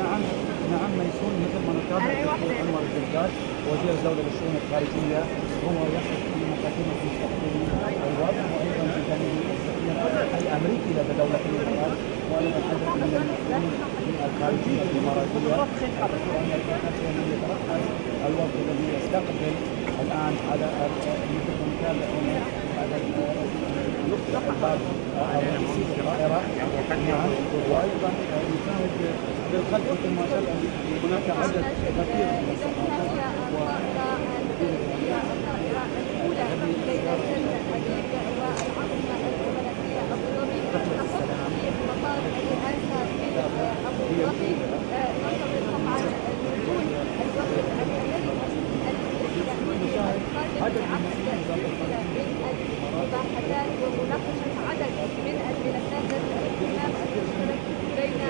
نعم نعم ميسون، مثل ما نتابع الدكتور أنور الزرقاج وزير الدولة للشؤون الخارجية هو يقف في مقدمة مستقبل الوضع، وأيضا بجانبه السفير الأمريكي لدى دولة الإمارات، وأيضا عدد من المسؤولين من الخارجية الإماراتية. أن الرئاسة من يترأس الوفد الذي يستقبل الآن على مثل ما نتابع هنا هذا يفتح الباب الرئيسي للطائرة. نعم، وأيضا يساعد بالخلف مثل ما شاء هناك عدد كثير من السفارات ومناقشة عدد من الملفات ذات الاهتمام المشترك بين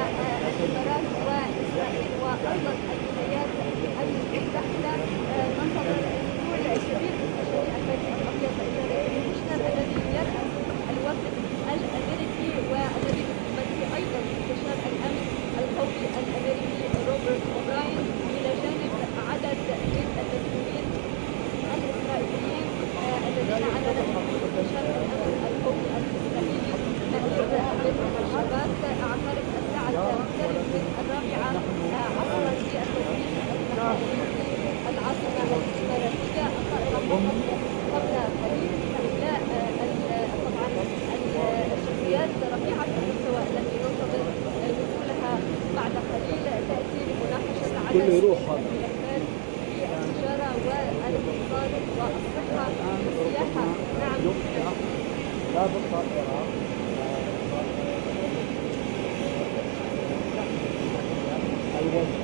الإمارات وإسرائيل وأيضا الولايات المتحدة. ننتظر نزول شبيب المستشار البيت الأبيض جاريد كوشنر الذي يرأس الوفد الأمريكي، والذي به أيضا مستشار الأمن القومي الأمريكي روبرت أوبراين، إلى جانب عدد من المسؤولين الإسرائيليين الذين على رأسهم مستشار الأمن القومي الإسرائيلي مهير بن الشباك. أعترف الساعة 1:45 عبر التوقيت العاصمة الإماراتية. الطائرة قبل قليل إلى طبعا الشخصيات رفيعة المستوى التي ننتظر نزولها بعد قليل تأتي لمناقشة عدد من الملفات في التجارة والاقتصاد والصحة والسياحة. نعم. لا بالطائرة الوزن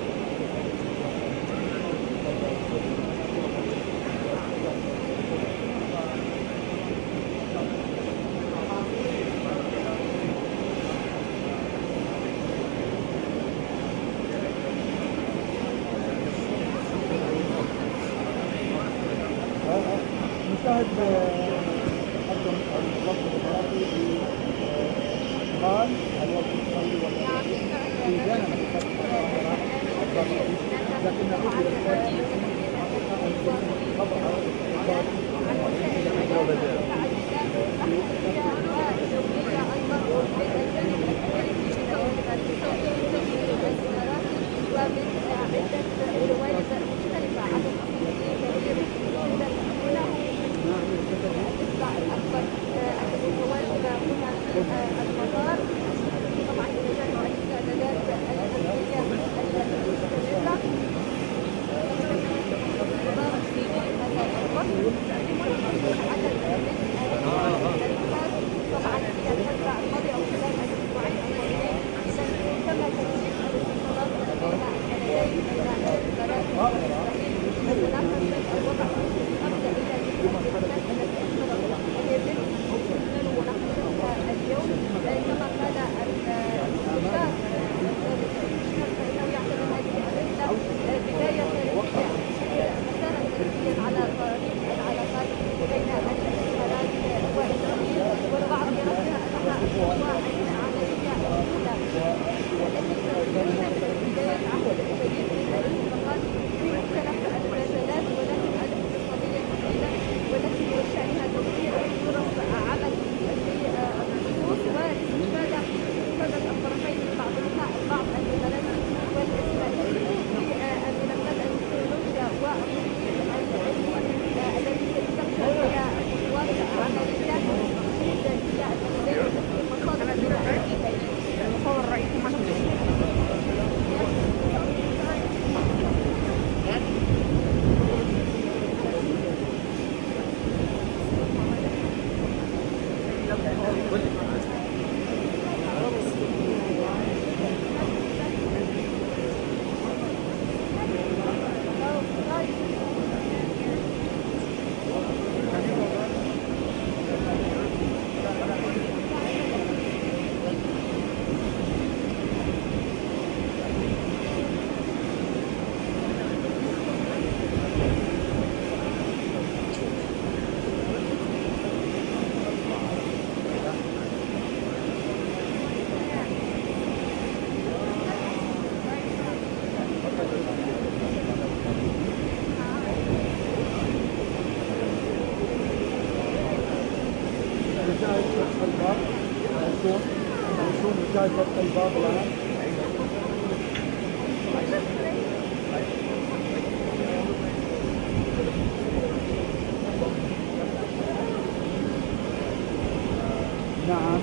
نشاهد تقدم الوفد الإماراتي بإقبال الوفد الإسرائيلي والأمريكي في جانب لكن نعود إلى السؤال المطار. طبعا إلى جانب الاستعدادات الأمنية المستمرة في هذا الوقت عدد من شايف الباب الآن؟ نعم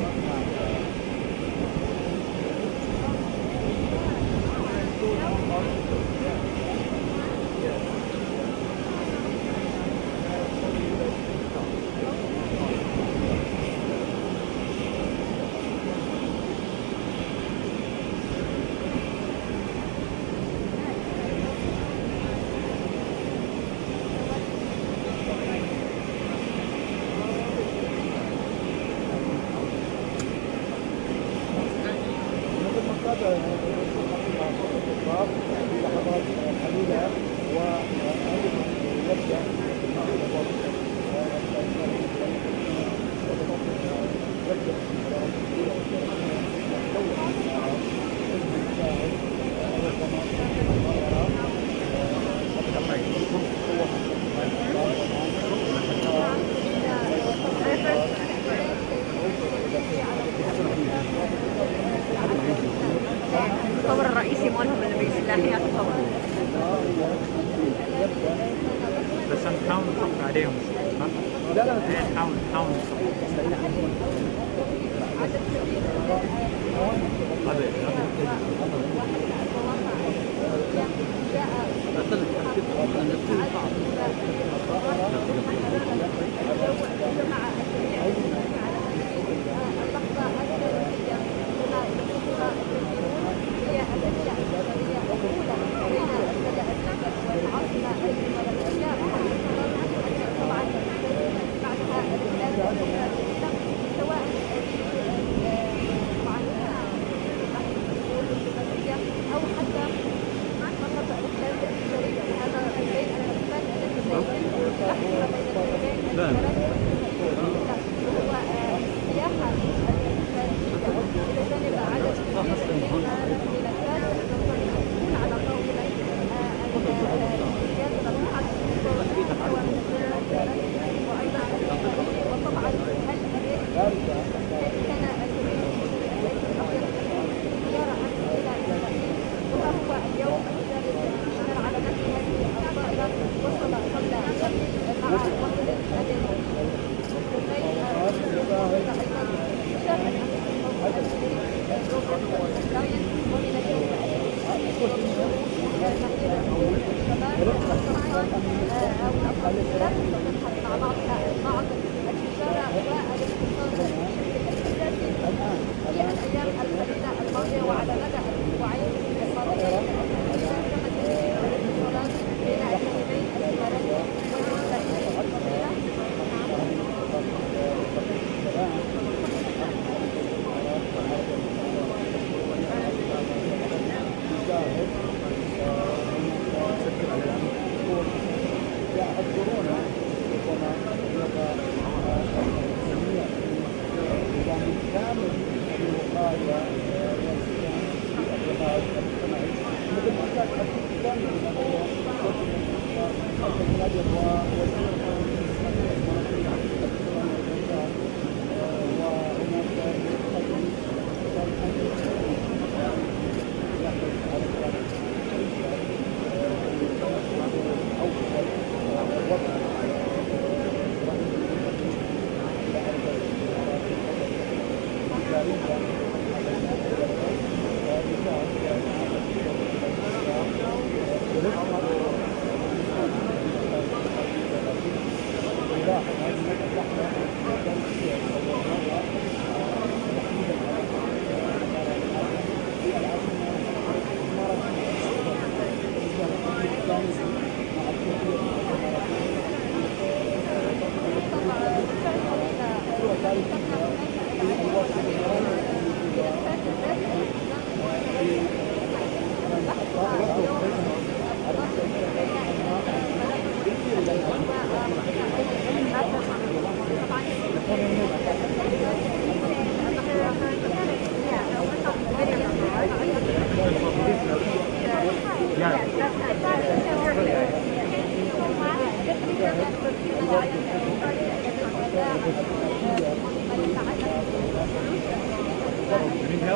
المؤتمر الرئيسي مالهم اللي بالسلاحيات طبعا. بس نحاول نصف عليهم لا نحاول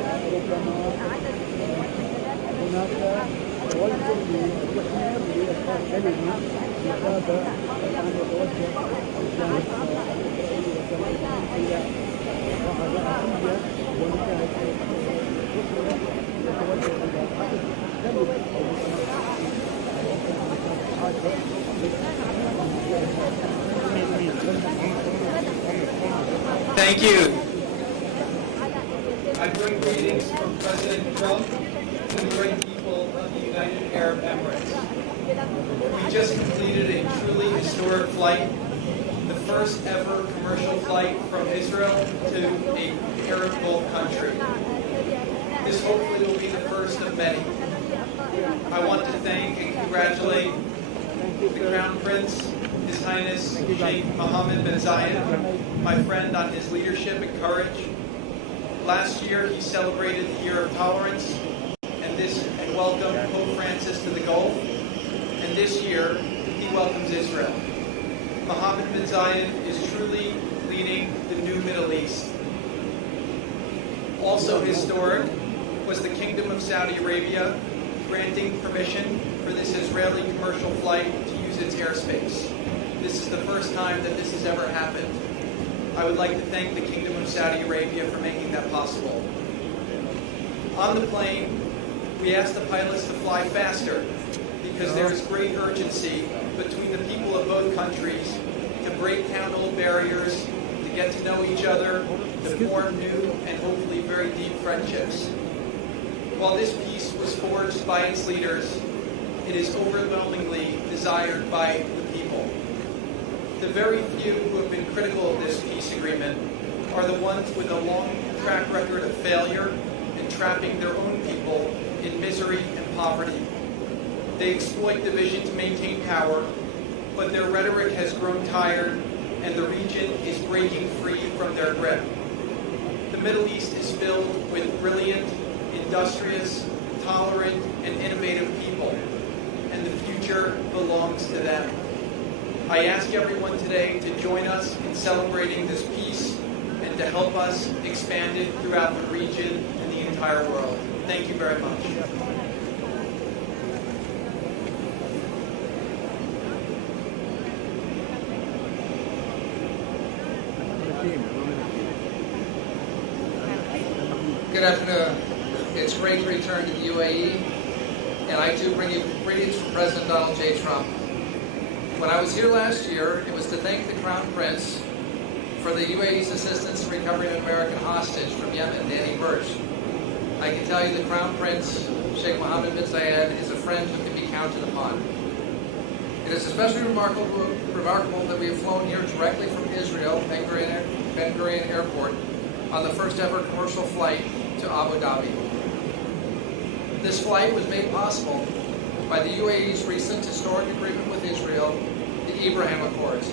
Thank you. هناك توجه لكوشنر لإصدار كلمة بهذا الآن يتوجه الجانب الإسرائيلي والجانب الأمريكية وهذا ونتائج كوشنر يتوجه إلى عدد كلمة أو Thank you. I bring greetings from President Trump to the great people of the United Arab Emirates. We just completed a truly historic flight, the first ever commercial flight from Israel to an Arab Gulf country. This hopefully will be the first of many. I want to thank and congratulate the Crown Prince, His Highness Sheikh Mohammed bin Zayed, my friend, on his leadership and courage. Last year, he celebrated the Year of Tolerance and welcomed Pope Francis to the Gulf. And this year, he welcomes Israel. Mohammed bin Zayed is truly leading the new Middle East. Also historic was the Kingdom of Saudi Arabia granting permission for this Israeli commercial flight to use its airspace. This is the first time that this has ever happened. I would like to thank the Kingdom of Saudi Arabia for making that possible. On the plane, we asked the pilots to fly faster because there is great urgency between the people of both countries to break down old barriers, to get to know each other, to form new and hopefully very deep friendships. While this peace was forged by its leaders, it is overwhelmingly desired by the people. The very few who have been critical of this peace agreement are the ones with a long track record of failure and trapping their own people in misery and poverty. They exploit division to maintain power, but their rhetoric has grown tired and the region is breaking free from their grip. The Middle East is filled with brilliant, industrious, tolerant, and innovative people, and the future belongs to them. I ask everyone today to join us in celebrating this peace and to help us expand it throughout the region and the entire world. Thank you very much. Good afternoon. It's great to return to the UAE, and I too bring you greetings from President Donald J. Trump. When I was here last year, it was to thank the Crown Prince for the UAE's assistance in recovering an American hostage from Yemen, Danny Birch. I can tell you the Crown Prince, Sheikh Mohammed bin Zayed, is a friend who can be counted upon. It is especially remarkable that we have flown here directly from Israel, Ben Gurion Airport, on the first ever commercial flight to Abu Dhabi. This flight was made possible by the UAE's recent historic agreement with Israel, the Abraham Accords,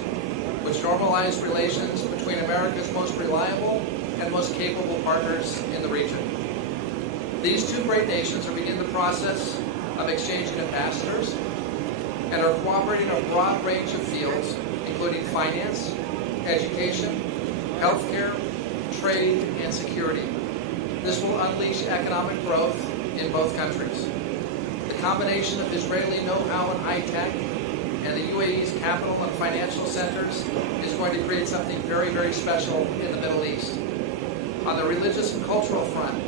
which normalized relations between America's most reliable and most capable partners in the region. These two great nations are beginning the process of exchanging ambassadors and are cooperating in a broad range of fields, including finance, education, healthcare, trade, and security. This will unleash economic growth in both countries. The combination of Israeli know-how and high-tech and the UAE's capital and financial centers is going to create something very, very special in the Middle East. On the religious and cultural front,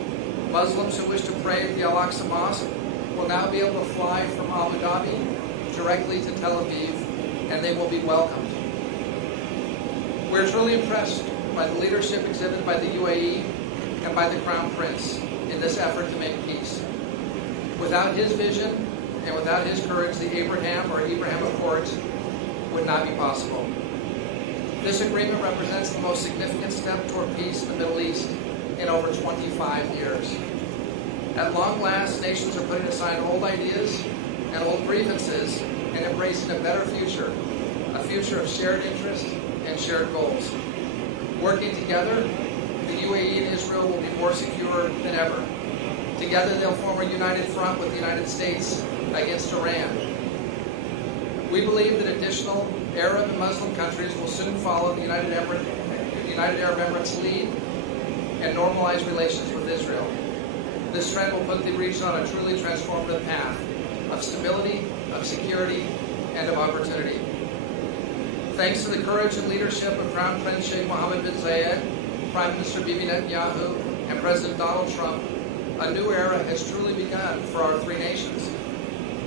Muslims who wish to pray at the Al-Aqsa Mosque will now be able to fly from Abu Dhabi directly to Tel Aviv, and they will be welcomed. We're truly impressed by the leadership exhibited by the UAE and by the Crown Prince in this effort to make peace. Without his vision and without his courage, the Abraham Accords would not be possible. This agreement represents the most significant step toward peace in the Middle East in over 25 years. At long last, nations are putting aside old ideas and old grievances and embracing a better future, a future of shared interest and shared goals. Working together, the UAE and Israel will be more secure than ever. Together, they'll form a united front with the United States against Iran. We believe that additional Arab and Muslim countries will soon follow the United Arab Emirates' lead and normalize relations with Israel. This trend will put the region on a truly transformative path of stability, of security, and of opportunity. Thanks to the courage and leadership of Crown Prince Sheikh Mohammed bin Zayed, Prime Minister Bibi Netanyahu, and President Donald Trump, a new era has truly begun for our three nations.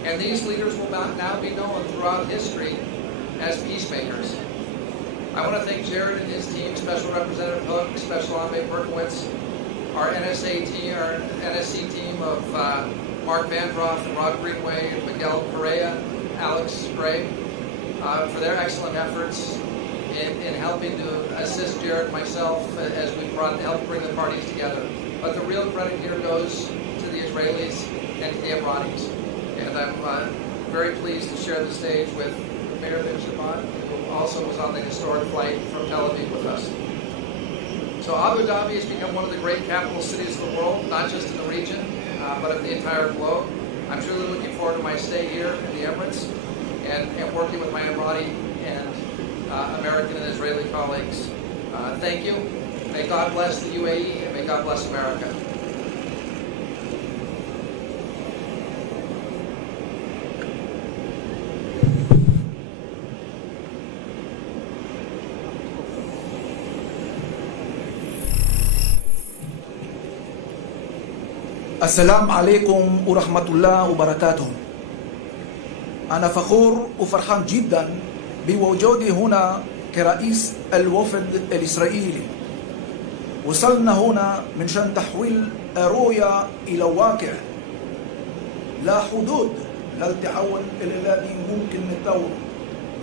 And these leaders will now be known throughout history as peacemakers. I want to thank Jared and his team, Special Representative Hook, Special Envoy Berkowitz, our NSC team of Mark Vandroff and Rob Greenway and Miguel Correa, Alex Gray, for their excellent efforts in helping to assist Jared and myself as we helped bring the parties together. But the real credit here goes to the Israelis and to the Emiratis. And I'm very pleased to share the stage with Mayor Ben Shabbat, who also was on the historic flight from Tel Aviv with us. So Abu Dhabi has become one of the great capital cities of the world, not just in the region, but of the entire globe. I'm truly looking forward to my stay here in the Emirates and working with my Emirati and American and Israeli colleagues. Thank you. May God bless the UAE and may God bless America. السلام عليكم ورحمة الله وبركاته. أنا فخور وفرحان جدا بوجودي هنا كرئيس الوفد الإسرائيلي. وصلنا هنا من شان تحويل الرؤية إلى واقع. لا حدود للتعاون الذي ممكن نطور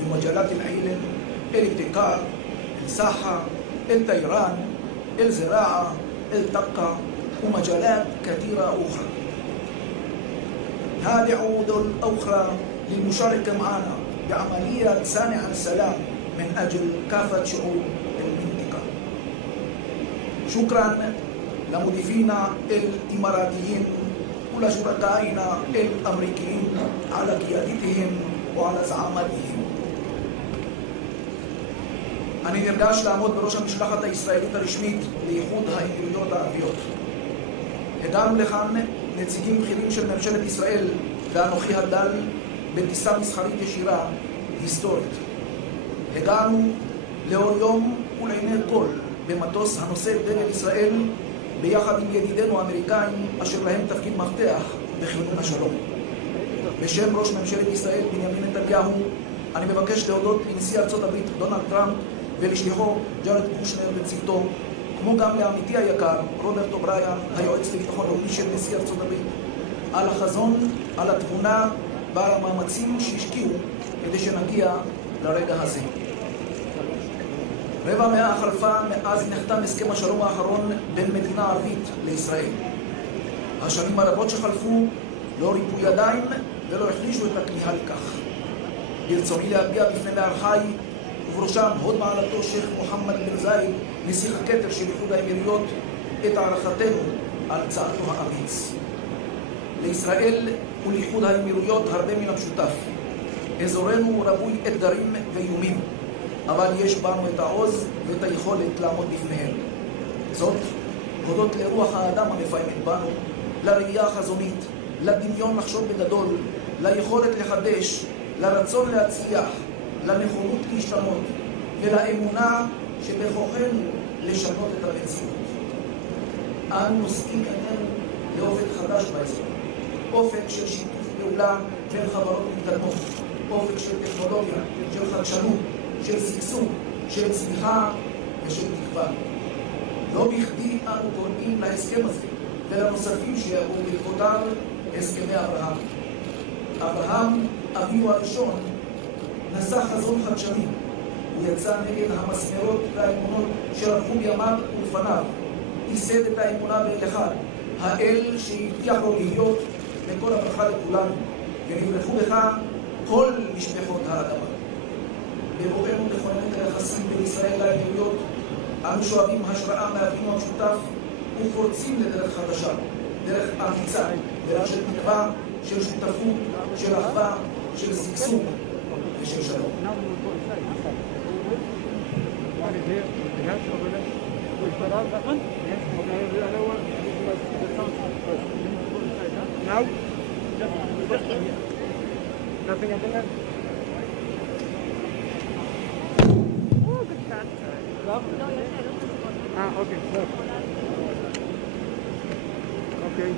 بمجالات العلم، الابتكار، الصحة، الطيران، الزراعة، الطاقة ومجالات كثيرة أخرى. هذه عود أخرى للمشاركة معنا بعملية صانع السلام من أجل كافة شعوب المنطقة. شكرا لمضيفينا الإماراتيين ولشركائنا الأمريكيين على قيادتهم وعلى زعامتهم. אני נרגש לעמוד בראש המשלחת הישראלית הרשמית לאיחוד האמירויות הערביות. הגענו לכאן נציגים בכירים של ממשלת ישראל ואנוכי הדל בטיסה מסחרית ישירה היסטורית. הגענו לאור יום ולעיני כל במטוס הנושא את דגל ישראל ביחד עם ידידינו האמריקאים אשר להם תפקיד מפתח בכיוון השלום. בשם ראש ממשלת ישראל בנימין נתניהו אני מבקש להודות לנשיא ארצות הברית דונלד טראמפ ולשליחו ג'ארד קושנר וצוותו, כמו גם לעמיתי היקר רוברט אובריין, היועץ לביטחון לאומי של נשיא ארצות הברית, על החזון, על התבונה ועל המאמצים שהשקיעו כדי שנגיע לרגע הזה. רבע מאה חלפה מאז נחתם הסכם השלום האחרון בין מדינה ערבית לישראל. השנים הרבות שחלפו לא ריפו ידיים ולא החלישו את הכמיהה לכך. ברצוני להביע בפני מארחיי ובראשם הוד מעלתו שייח' מוחמד בן זאיד, נסיך הכתר של איחוד האמירויות, את הערכתנו על צעדו האמיץ. לישראל ולאיחוד האמירויות הרבה מן המשותף. אזורנו רווי אתגרים ואיומים, אבל יש בנו את העוז ואת היכולת לעמוד בפניהם. זאת, הודות לרוח האדם המפעמת בנו, לראייה החזונית, לדמיון לחשוב בגדול, ליכולת לחדש, לרצון להצליח, לנכונות להשתנות ולאמונה שבכוחנו לשנות את המציאות. אנו נושאים עינינו לאופק חדש באזור, אופק של שיתוף פעולה בין חברות מתקדמות, אופק של טכנולוגיה, של חדשנות, של שגשוג, של צמיחה ושל תקווה. לא בכדי אנו קוראים להסכם הזה ולנוספים שיבואו בעקבותיו הסכמי אברהם. אברהם, אביו הראשון, נשא חזון חדשני. הוא יצא נגד המסמרות והאמונות שרבו בימיו ולפניו. ייסד את האמונה באל אחד, האל שהבטיח לו להיות לכל הברכה לכולנו, ונברכו בך כל משפחות האדמה. בבואנו לכונן את היחסים בין ישראל לאמירויות, אנו שואבים השראה מאבינו המשותף ופורצים לדרך חדשה, דרך אמיצה, דרך של תקווה, של שותפות, של אחווה, של שגשוג ושל שלום. يعني هي Now? Nothing up in there? Oh, good catch. Okay. Okay.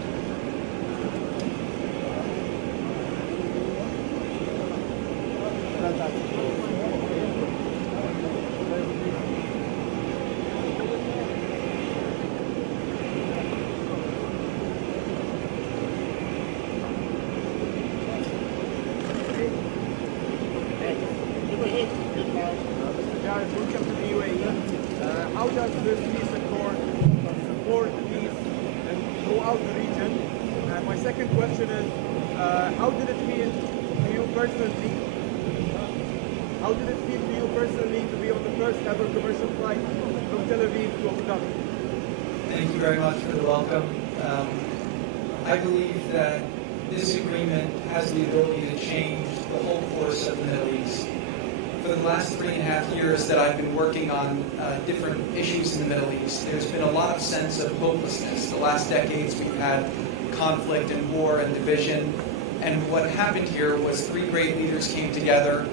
Mr. Jared, welcome to the UAE. How does this peace accord support the peace and throughout the region? And my second question is, how did it feel to you personally? How did it feel to you personally to be on the first ever commercial flight from Tel Aviv to Abu Dhabi? Thank you very much for the welcome. I believe that this agreement has the ability to change the whole course of the Middle East. For the last 3.5 years that I've been working on different issues in the Middle East, there's been a lot of sense of hopelessness. The last decades we've had conflict and war and division. And what happened here was 3 great leaders came together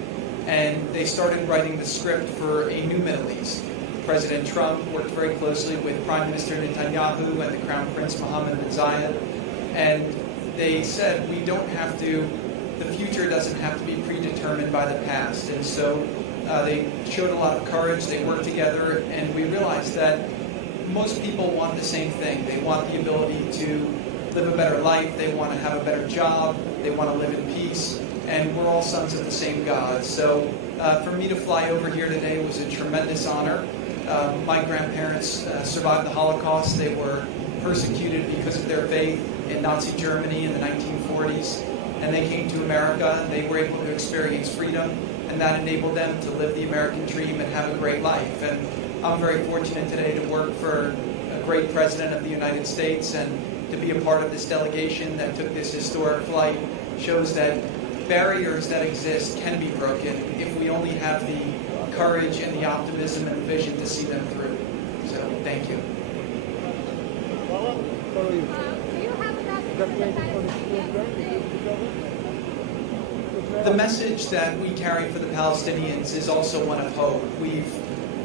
and they started writing the script for a new Middle East. President Trump worked very closely with Prime Minister Netanyahu and the Crown Prince Mohammed bin Zayed. And they said, we don't have to, the future doesn't have to be predetermined by the past. And so they showed a lot of courage, they worked together, and we realized that most people want the same thing. They want the ability to live a better life, they want to have a better job, they want to live in peace, and we're all sons of the same God. So for me to fly over here today was a tremendous honor. My grandparents survived the Holocaust. They were persecuted because of their faith in Nazi Germany in the 1940s. And they came to America, and they were able to experience freedom, and that enabled them to live the American dream and have a great life. And I'm very fortunate today to work for a great president of the United States, and to be a part of this delegation that took this historic flight shows that barriers that exist can be broken if we only have the courage and the optimism and the vision to see them through. So, thank you. The message that we carry for the Palestinians is also one of hope. We've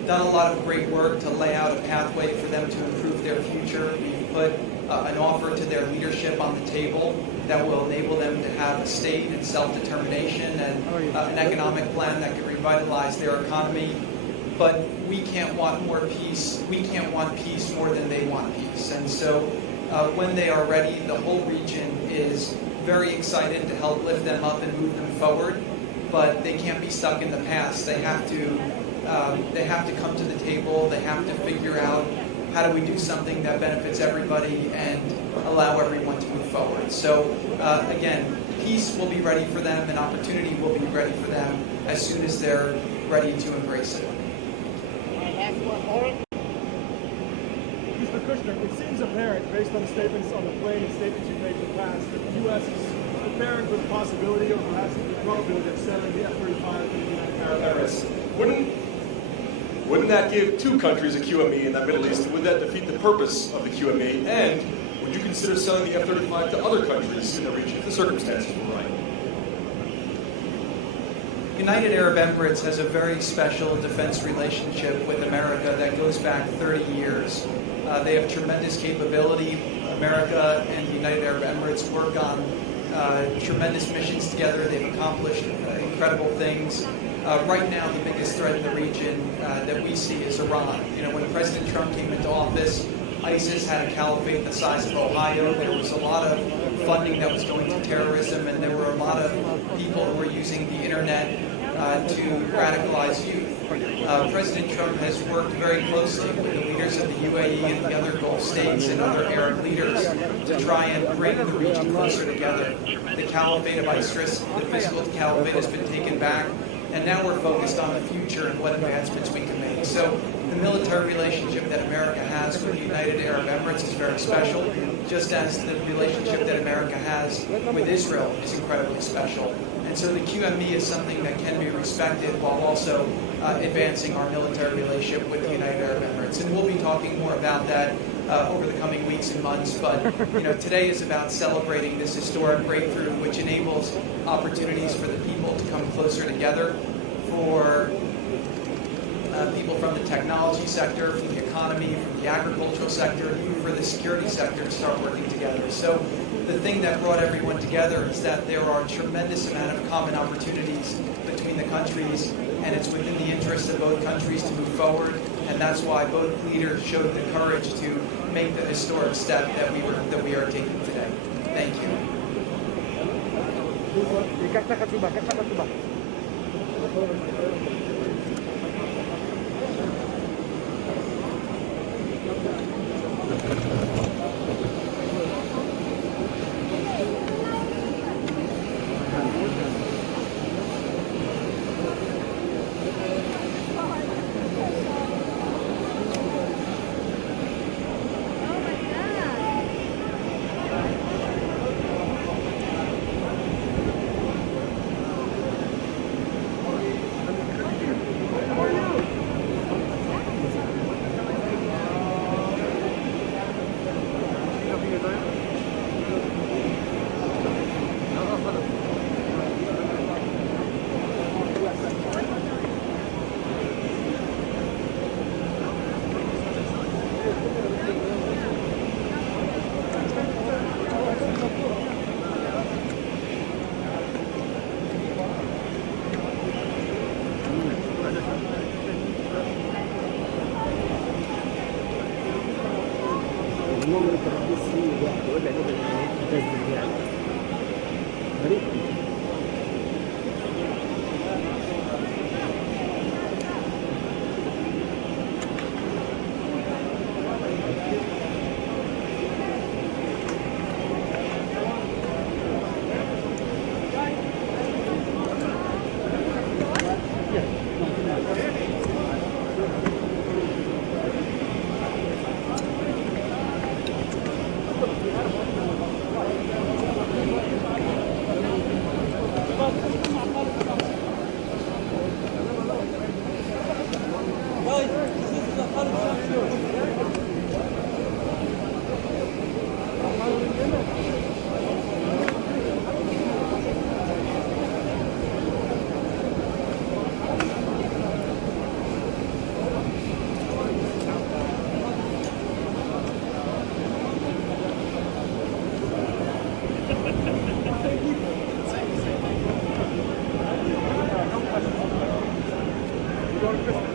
done a lot of great work to lay out a pathway for them to improve their future. We've put an offer to their leadership on the table that will enable them to have a state and self-determination and an economic plan that can revitalize their economy. But we can't want more peace. We can't want peace more than they want peace. And so when they are ready, the whole region is very excited to help lift them up and move them forward. But they can't be stuck in the past. They have to come to the table. They have to figure out how do we do something that benefits everybody and allow everyone to move forward. So again, peace will be ready for them and opportunity will be ready for them as soon as they're ready to embrace it. Mr. Kushner, it seems apparent, based on statements on the plane and statements you've made in the past, that the U.S. is preparing for the possibility or perhaps the probability of selling the F-35 to the United Arab Emirates. Wouldn't that give 2 countries a QME in that Middle East? Would that defeat the purpose of the QME? And would you consider selling the F-35 to other countries in the region if the circumstances were right? United Arab Emirates has a very special defense relationship with America that goes back 30 years. They have tremendous capability. America and the United Arab Emirates work on tremendous missions together. They've accomplished incredible things. Right now, the biggest threat in the region that we see is Iran. You know, when President Trump came into office, ISIS had a caliphate the size of Ohio. There was a lot of funding that was going to terrorism, and there were a lot of people who were using the internet to radicalize youth. President Trump has worked very closely with the leaders of the UAE and the other Gulf states and other Arab leaders to try and bring the region closer together. The caliphate of ISIS, the physical caliphate, has been taken back, and now we're focused on the future and what advancements we can make. So the military relationship that America has with the United Arab Emirates is very special, just as the relationship that America has with Israel is incredibly special. And so the QME is something that can be respected while also advancing our military relationship with the United Arab Emirates. And we'll be talking more about that over the coming weeks and months. But today is about celebrating this historic breakthrough, which enables opportunities for the people to come closer together, for people from the technology sector, from the economy, from the agricultural sector, and even for the security sector to start working together. So the thing that brought everyone together is that there are a tremendous amount of common opportunities between the countries, and it's within the interest of both countries to move forward, and that's why both leaders showed the courage to make the historic step that we are taking today. Thank you. Christmas.